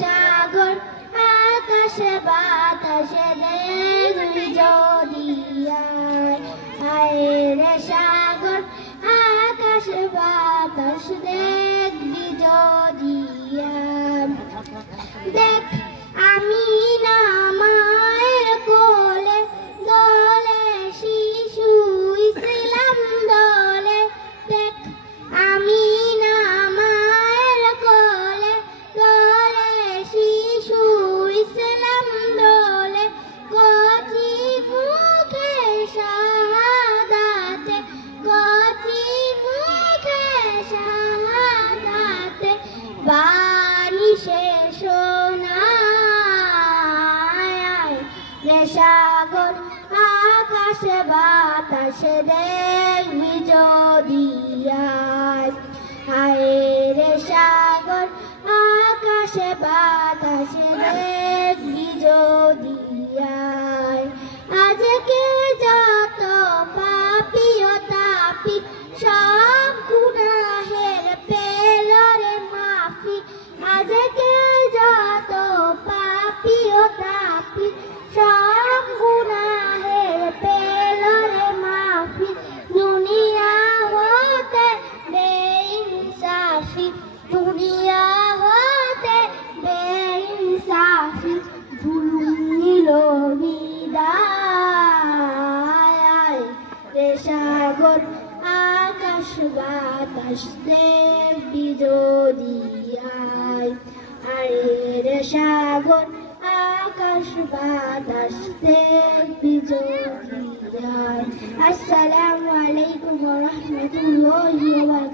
সাগর আকাশে বাতাসে দেখবি যদি হায় রে সাগর আকাশে বাতাস দেখবি যদি দেখ আমি না মায়ের কোলে দোলে শিশু ইসলাম দোলে দেখ আমি না মায়ের কোলে দোলে শিশু ইসলাম দোলে কচি মুখে শাহাদাতে কচি মুখে শাহাদাতে বাণী শেষ রে সাগর আকাশে বাতাসে দেখবি যদি হায় রে সাগর আকাশে বাতাসে দেখবি যদি আজকে যত পাপী ও তাপী সব গুনাহের পেল রে মাফি আজকে যত পাপী ও তাপী সব গুনাহের পেল রে মাফি দুনিয়া হতে বেইনসাফি দুনিয়া হতে বেইনসাফি ভুলিল বিদায় রে সাগর আকাশ বাতাস দেখবি যদি আরে রে সাগর আকাশ বাতাস দেখবি যদি আসসালামু আলাইকুম ওয়া রাহমাতুল্লাহি ওয়া বারাকাতুহু।